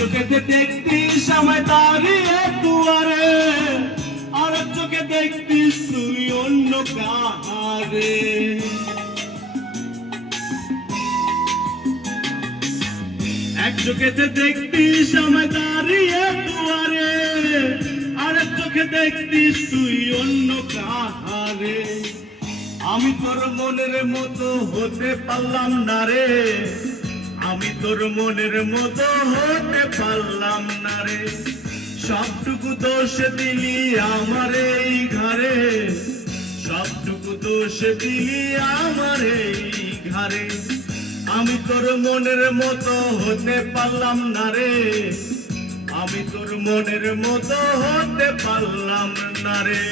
চোখেতে দেখতিস আমায় দাঁড়িয়ে দুয়ারে, আর এক চোখে দেখতিস তুই অন্য কাহারে। এক চোখেতে দেখতিস আমায় দাঁড়িয়ে দুয়ারে, আর এক চোখে দেখতিস তুই অন্য কাহারে। আমি তোর মনের মতো হতে পারলাম না রে, আমি তোর মনের মতো হতে পারলাম না রে। সবটুকু দোষ দিলি আমার এই ঘরে, সবটুকু দোষ দিলি আমার এই ঘরে। আমি তোর মনের মতো হতে পারলাম না রে, আমি তোর মনের মতো হতে পারলাম না রে।